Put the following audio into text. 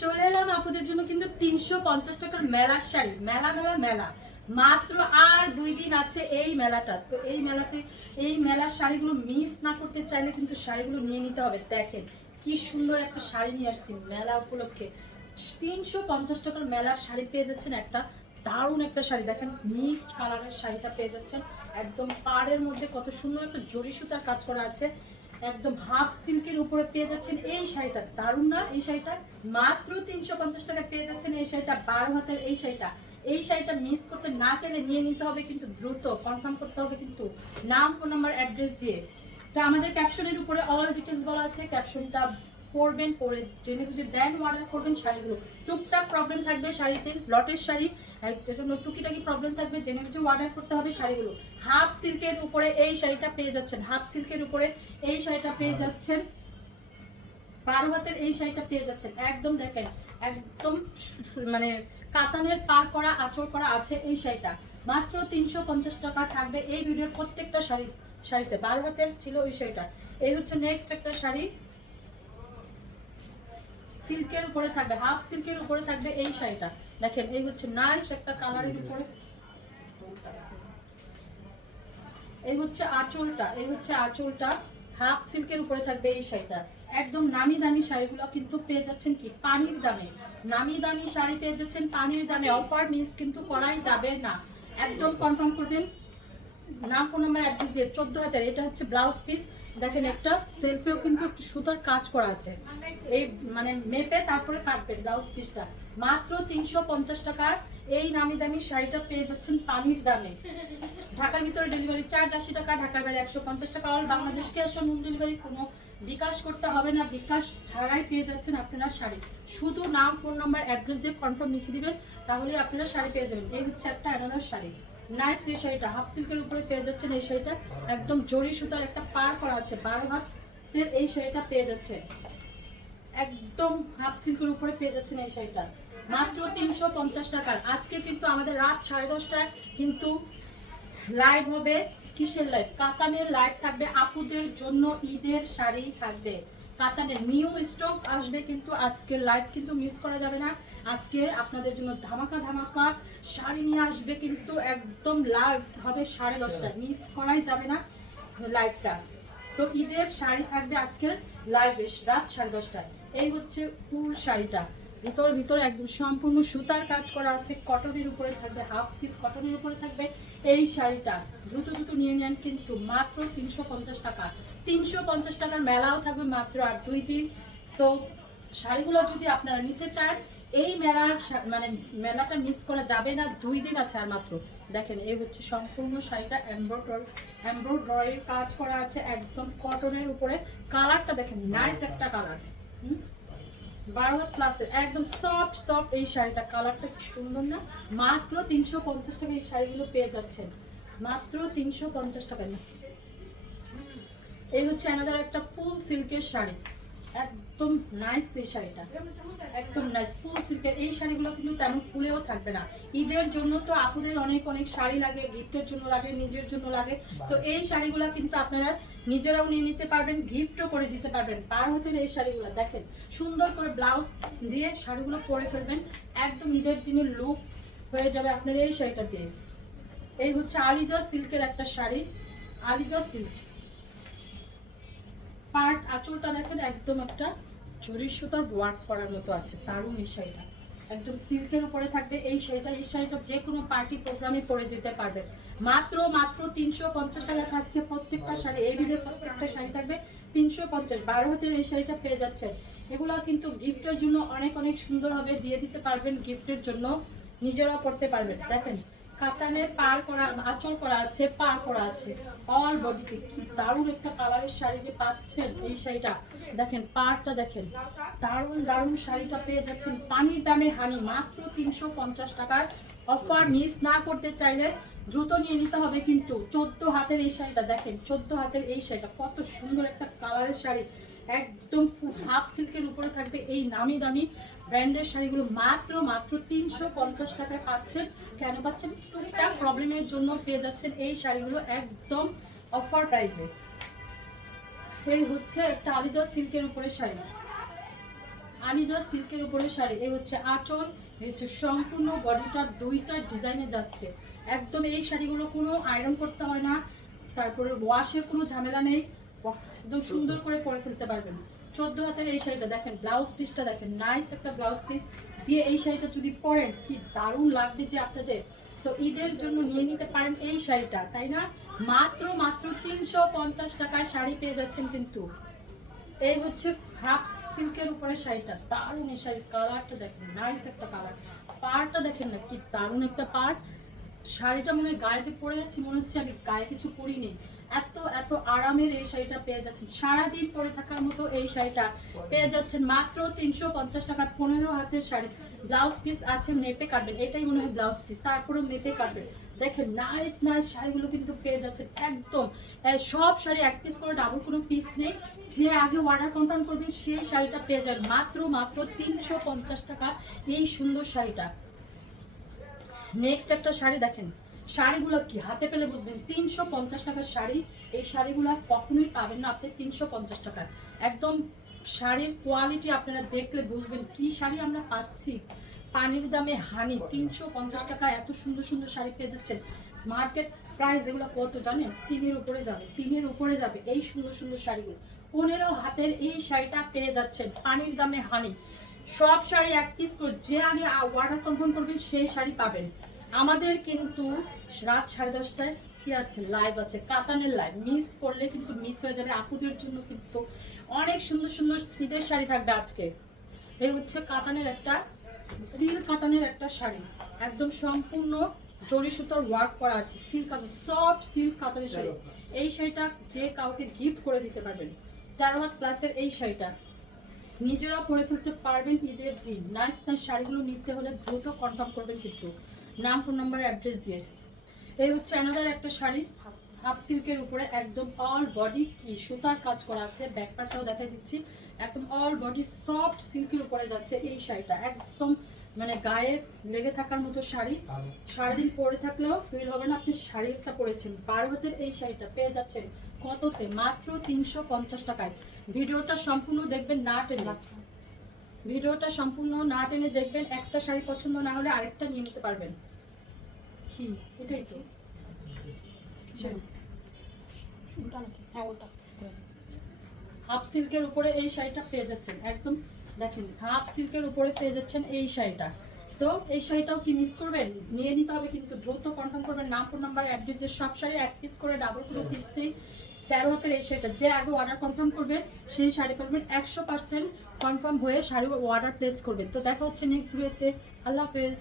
চলে এলাম আপুদের জন্য কিন্তু 350 টাকার মেলার শাড়ি। মেলা মেলা মেলা, মাত্র আর 2 দিন আছে এই মেলাটা। তো এই মেলাতে এই মেলার শাড়িগুলো মিস না করতে চাইলে কিন্তু শাড়িগুলো নিয়ে নিতে হবে। দেখেন কি সুন্দর একটা শাড়ি নিয়ে আসছি মেলা উপলক্ষে। 350 টাকার মেলার শাড়ি পেয়ে যাচ্ছেন, একটা দারুণ একটা শাড়ি। দেখেন মিক্সড কালারের শাড়িটা পেয়ে যাচ্ছেন, একদম পাড়ের মধ্যে কত সুন্দর একটা জরি সুতার কাজ করা আছে। একদম হাফ সিল্কের উপরে পেয়ে যাচ্ছেন এই শাড়িটা। দারুণ না এই শাড়িটা? মাত্র 350 টাকা পেয়ে যাচ্ছেন এই শাড়িটা, 12 হাতের এই শাড়িটা। এই শাড়িটা মিস করতে না চাইলে নিয়ে নিতে হবে, কিন্তু দ্রুত কনফার্ম করতে হবে কিন্তু নাম, ফোন নাম্বার, অ্যাড্রেস দিয়ে। তো আমাদের ক্যাপশনের উপরে অল ডিটেলস বলা আছে, ক্যাপশনটা পড়বেন, পড়ে জেনে বুঝে দেন অর্ডার করবেন শাড়িগুলো। টুকটাক প্রবলেম থাকবে শাড়িতে, লটের শাড়ি, এজন্য টুকিটাকি প্রবলেম থাকবে, জেনে বুঝে অর্ডার করতে হবে শাড়িগুলো। হাফ সিল্কের উপরে এই শাড়িটা পেয়ে যাচ্ছেন, হাফ সিল্কের উপরে এই শাড়িটা পেয়ে যাচ্ছেন, 12 হাতের এই শাড়িটা পেয়ে যাচ্ছেন। একদম দেখেন একদম মানে কাতানের পার করা আঁচল করা আছে এই শাড়িটা। মাত্র 350 টাকা থাকবে এই ভিডিওর প্রত্যেকটা শাড়িতে। 12 হাতের ছিল ওই শাড়িটা। এই হচ্ছে নেক্সট একটা শাড়ি, সিল্কের উপরে থাকবে, হাফ সিল্কের উপরে থাকবে এই শাড়িটা। দেখেন এই হচ্ছে নাইস একটা কালারের উপরে। এই হচ্ছে আঁচলটা, এই হচ্ছে আঁচলটা, হাফ সিল্কের উপরে থাকবে এই শাড়িটা। একদম নামি দামি শাড়িগুলো কিন্তু পেয়ে যাচ্ছেন কি পানির দামে। নামি দামি শাড়ি পেয়ে যাচ্ছেন পানির দামে। অফার মিস কিন্তু করাই যাবে না, একদম কনফার্ম করবেন নাম, ফোন নাম্বার, অ্যাড্রেস দিয়ে। 14 হাতের এটা হচ্ছে ব্লাউজ পিস। দেখেন একটা সেলফেও কিন্তু একটু সুতার কাজ করা আছে, এই মানে মেপে তারপরে কাটবেন ব্লাউজ পিসটা। মাত্র 350 টাকার এই নামি দামি শাড়িটা পেয়ে যাচ্ছেন পানির দামে। ঢাকার ভিতরে ডেলিভারি চার্জ 80 টাকা, ঢাকার বাইরে 150 টাকা। অল বাংলাদেশকে আসলে হোম ডেলিভারি, কোনো বিকাশ করতে হবে না, বিকাশ ছাড়াই পেয়ে যাচ্ছেন আপনারা শাড়ি। শুধু নাম, ফোন নাম্বার, অ্যাড্রেস দিয়ে কনফার্ম লিখে দিবেন, তাহলে আপনারা শাড়ি পেয়ে যাবেন। এই হচ্ছে একটা অ্যানাদার শাড়ি, নাইস এই শাড়িটা, হাফ সিল্কের উপরে পেয়ে যাচ্ছেন এই শাড়িটা। একদম জরি সুতার একটা পার করা আছে, 12 হাতের এই শাড়িটা পেয়ে যাচ্ছে, একদম হাফ সিল্কের উপরে পেয়ে যাচ্ছেন এই শাড়িটা। মাত্র 350 টাকার। আজকে কিন্তু আমাদের রাত 10:30টায় কিন্তু লাইভ হবে। কিসের লাইভ? কাতানের লাইভ থাকবে আপুদের জন্য, ঈদের শাড়ি থাকবে, কাতানের নিউ স্টক আসবে কিন্তু আজকের লাইভ কিন্তু মিস করা যাবে না। আজকে আপনাদের জন্য ধামাকা ধামাকা শাড়ি নিয়ে আসবে কিন্তু, একদম লাইভ হবে 10:30টায়, মিস করাই যাবে না লাইভটা। তো ঈদের শাড়ি থাকবে আজকের লাইভে রাত 10:30টায়। এই হচ্ছে ফুল শাড়িটা, ভিতরে একদম সম্পূর্ণ সুতার কাজ করা আছে, কটনের উপরে থাকবে, হাফ সিল্ক কটনের উপরে থাকবে এই শাড়িটা। দ্রুত দ্রুত নিয়ে নেন কিন্তু, মাত্র 350 টাকা। 350 টাকার মেলাও থাকবে মাত্র আর 2 দিন। তো শাড়িগুলো যদি আপনারা নিতে চান, এই মেলার মানে মেলাটা মিস করা যাবে না, 2 দিন আছে আর মাত্র। দেখেন এই হচ্ছে সম্পূর্ণ শাড়িটা, এমব্রয়ডারির কাজ করা আছে, একদম কটনের উপরে। কালারটা দেখেন নাইস একটা কালার, 12 হাত প্লাসের, একদম সফট সফট এই শাড়িটা। কালারটা কি সুন্দর না? মাত্র 350 টাকা এই শাড়িগুলো পেয়ে যাচ্ছেন, মাত্র 350 টাকায়। এই হচ্ছে আমাদের একটা ফুল সিল্কের শাড়ি, একদম নাইস এই শাড়িটা, একদম নাইস ফুল সিল্কের। এই শাড়িগুলো কিন্তু তেমন ফুলেও থাকবে না। ঈদের জন্য তো আপুদের অনেক অনেক শাড়ি লাগে, গিফটের জন্য লাগে, নিজের জন্য লাগে। তো এই শাড়িগুলো কিন্তু আপনারা নিজেরাও নিয়ে নিতে পারবেন, গিফটও করে দিতে পারবেন। 12 হাতের এই শাড়িগুলো দেখেন, সুন্দর করে ব্লাউজ দিয়ে শাড়িগুলো পরে ফেলবেন, একদম ঈদের দিনের লুক হয়ে যাবে আপনার এই শাড়িটা দিয়ে। এই হচ্ছে আলিজা সিল্কের একটা শাড়ি, আলিজা সিল্ক। পার্ট আঁচলটা দেখেন একদম একটা জরি সুতার ওয়ার্ক করার মতো আছে, দারুণ এই শাড়িটা। একদম সিল্কের উপরে থাকবে এই শাড়িটা। এই শাড়িটা যে কোনো পার্টি প্রোগ্রামে পরে যেতে পারবে। মাত্র মাত্র 350 টাকা থাকছে প্রত্যেকটা শাড়ি। এই ভিডিওর প্রত্যেকটা শাড়ি থাকবে 350। 12 হাতের এই শাড়িটা পেয়ে যাচ্ছে। এগুলো কিন্তু গিফটের জন্য অনেক অনেক সুন্দর হবে, দিয়ে দিতে পারবেন গিফটের জন্য, নিজেরাও পড়তে পারবেন। দেখেন কাতানের পার করা আঁচল করা আছে, পার করা আছে অল বডিতে। কি দারুণ একটা কালারের শাড়ি যে পাচ্ছেন এই শাড়িটা। দেখেন পাড়টা দেখেন, দারুণ দারুণ শাড়িটা পেয়ে যাচ্ছেন পানির দামে হানি, মাত্র 350 টাকার। অফার মিস না করতে চাইলে দ্রুত নিয়ে নিতে হবে কিন্তু। 14 হাতের এই শাড়িটা দেখেন, 14 হাতের এই শাড়িটা কত সুন্দর একটা কালারের শাড়ি, একদম হাফ সিল্কের উপরে থাকবে এই নামি দামি ব্র্যান্ডের শাড়িগুলো। মাত্র মাত্র 350 টাকায় পাচ্ছেন। কেন পাচ্ছেন? টুকটাক প্রবলেমের জন্য পেয়ে যাচ্ছেন এই শাড়িগুলো একদম অফার প্রাইসে। এই হচ্ছে একটা আলিজা সিল্কের উপরে শাড়ি, আলিজা সিল্কের উপরে শাড়ি। এই হচ্ছে আঁচল, এই হচ্ছে সম্পূর্ণ বডিটা দুইটা ডিজাইনে যাচ্ছে। একদম এই শাড়িগুলো কোনো আয়রন করতে হয় না, তারপরে ওয়াশের কোনো ঝামেলা নেই, একদম সুন্দর করে পরে ফেলতে পারবেন। 14 হাতের এই শাড়িটা দেখেন, ব্লাউজ পিসটা দেখেন, নাইস একটা ব্লাউজ পিস দিয়ে এই শাড়িটা যদি পরেন কি দারুণ লাগবে যে আপনাদের। তো ঈদের জন্য নিয়ে নিতে পারেন এই শাড়িটা, তাই না? মাত্র মাত্র 350 টাকায় শাড়ি পেয়ে যাচ্ছেন কিন্তু। এই হচ্ছে হাফ সিল্কের উপরে শাড়িটা, দারুণ এই শাড়ির কালারটা দেখেন, নাইস একটা কালার। পাড়টা দেখেন না কি দারুণ একটা পাড়। শাড়িটা মনে হয় গায়ে যে পরে যাচ্ছি মনে হচ্ছে আমি গায়ে কিছু পরিনি, এত এত আরামের এই শাড়িটা পেয়ে যাচ্ছেন। সারাদিন পরে থাকার মতো এই শাড়িটা পেয়ে যাচ্ছেন মাত্র 350 টাকা। 15 হাতের শাড়ি, ব্লাউজ পিস আছে, মেপে কাটবেন, এটাই মনে হয় ব্লাউজ পিস, তারপরে মেপে কাটবেন। দেখেন নাইস নাইস শাড়িগুলো কিন্তু পেয়ে যাচ্ছেন একদম। সব শাড়ি এক পিস করে, ডাবল কোনো পিস নেই। যে আগে অর্ডার কনফার্ম করবেন সেই শাড়িটা পেয়ে যাবেন মাত্র মাত্র 350 টাকা এই সুন্দর শাড়িটা। নেক্সট একটা শাড়ি দেখেন, শাড়িগুলো কি হাতে পেলে বুঝবেন 350 টাকার শাড়ি। এই শাড়িগুলো কখনোই পাবেন না আপনি 350 টাকার। একদম শাড়ির কোয়ালিটি আপনারা দেখলে বুঝবেন কি শাড়ি আমরা পাচ্ছি। পানির দামে হানি, 350 টাকা এত সুন্দর সুন্দর শাড়ি পেয়ে যাচ্ছেন। মার্কেট প্রাইস এগুলো কত জানেন? 3-এর উপরে যাবে, 3-এর উপরে যাবে এই সুন্দর সুন্দর শাড়িগুলো। 15 হাতের এই শাড়িটা পেয়ে যাচ্ছেন পানির দামে হানি। সব শাড়ি এক পিস করে, যে আগে অর্ডার কনফার্ম করবেন সেই শাড়ি পাবেন। আমাদের কিন্তু রাত 10:30টায় কি আছে, লাইভ আছে, কাতানের লাইভ। মিস করলে কিন্তু মিস হয়ে যাবে। আপুদের জন্য কিন্তু অনেক সুন্দর সুন্দর ঈদের শাড়ি থাকবে আজকে। এই হচ্ছে কাতানের একটা, সিল্ক কাতানের একটা শাড়ি, একদম সম্পূর্ণ জরি সুতোর ওয়ার্ক করা আছে, সিল্ক কাতান, সফট সিল্ক কাতানের শাড়ি। এই শাড়িটা যে কাউকে গিফট করে দিতে পারবেন। 13 হাত প্লাসের এই শাড়িটা নিজেরাও পরে ফেলতে পারবেন ঈদের দিন। নাইস নাইস শাড়িগুলো নিতে হলে দ্রুত কনফার্ম করবেন কিন্তু, নাম, ফোন নাম্বার, অ্যাড্রেস দিয়ে। এই হচ্ছে অ্যানাদার একটা শাড়ি, হাফ সিল্কের উপরে একদম অল বডি কি সুতার কাজ করা আছে, ব্যাকপার্টটাও দেখাই দিচ্ছি। একদম অল বডি সফট সিল্কের উপরে যাচ্ছে এই শাড়িটা, একদম মানে গায়ে লেগে থাকার মতো শাড়ি। সারাদিন পরে থাকলেও ফিল হবে না আপনি শাড়ি একটা পরেছেন। 12 হাতের এই শাড়িটা পেয়ে যাচ্ছেন কততে? মাত্র 350 টাকায়। ভিডিওটা সম্পূর্ণ দেখবেন, না টেনে, ভিডিওটা সম্পূর্ণ না টেনে দেখবেন। একটা শাড়ি পছন্দ না হলে আরেকটা নিয়ে নিতে পারবেন। কি এটাই তো হাফ সিল্কের উপরে এই শাড়িটা পেয়ে যাচ্ছেন একদম। দেখেন হাফ সিল্কের উপরে পেয়ে যাচ্ছেন এই শাড়িটা। তো এই শাড়িটাও কি মিস করবেন? নিয়ে নিতে হবে কিন্তু দ্রুত কনফার্ম করবেন, নাম, ফোন নাম্বার, অ্যাড্রেস দিয়ে। সব শাড়ি এক পিস করে, ডাবল কোনো পিস নেই। 13 হাতের এই শাড়িটা যে আগে অর্ডার কনফার্ম করবেন সেই শাড়ি পাবেন। 100% কনফার্ম হয়ে শাড়ি অর্ডার প্লেস করবেন। তো দেখা হচ্ছে নেক্সট ভিডিওতে। আল্লাহ হাফেজ।